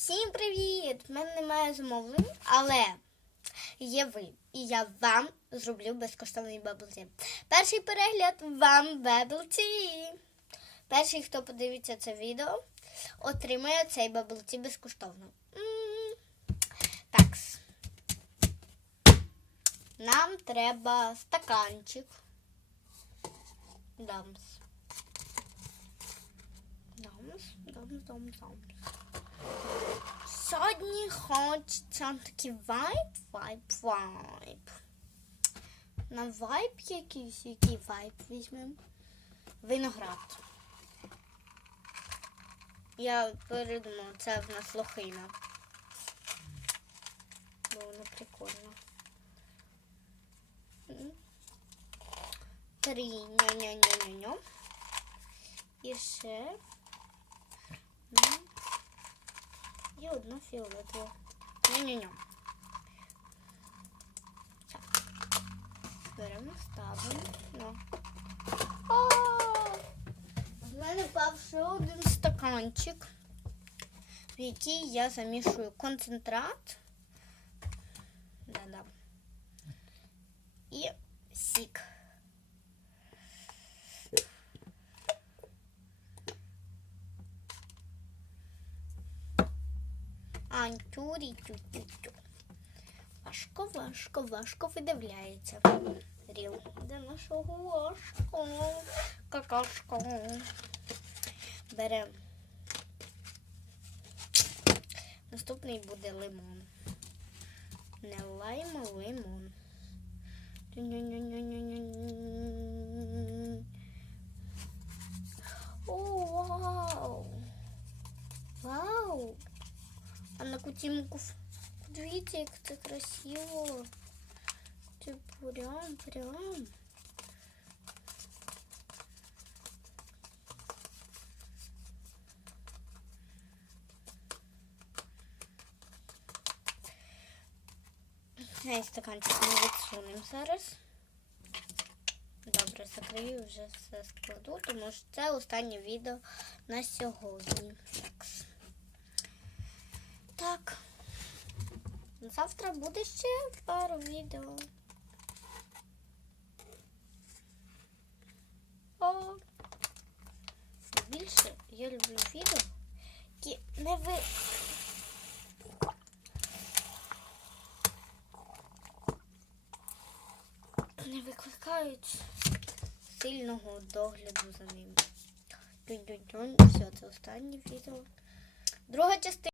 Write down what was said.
Всім привіт! В мене немає замовлень, але є ви. І я вам зроблю безкоштовний баблті. Перший перегляд вам баблті. Перший, хто подивиться це відео, отримає цей баблті безкоштовно. Такс. Нам треба стаканчик. Дамс. Дамс, дамс, дамс, дамс. Сьогодні хочеться такий вайб, вайб, вайб. На вайб якийсь, який вайб візьмемо? Виноград. Я передумала, це в нас лохина. Бо воно прикольно. Три ньо-ньо-ньо-ньо-ньо. І ще. М. І одну фіолетову. Ньо-ньо-ньо. Так. Беремо, ставимо. Ну. О! В мене впав ще один стаканчик, в який я замішую концентрат. Антюрі тю тю тю Важко, важко, важко видивляється. Ріл. Де нашого важко? Какашко. Беремо. Наступний буде лимон. Не лайм, а лимон. А кутімку ф- подивіться, як це красиво. Це прям, прям. Цей стаканчик ми відсунемо зараз. Добре, закрию вже все складу, тому що це останнє відео на сьогодні. Такс. Так. Завтра буде ще пару відео. О! Більше я люблю відео, які не ви. Не викликають сильного догляду за ним. Тюнь-тюнь-тюнь. Все, це останнє відео. Друга частина.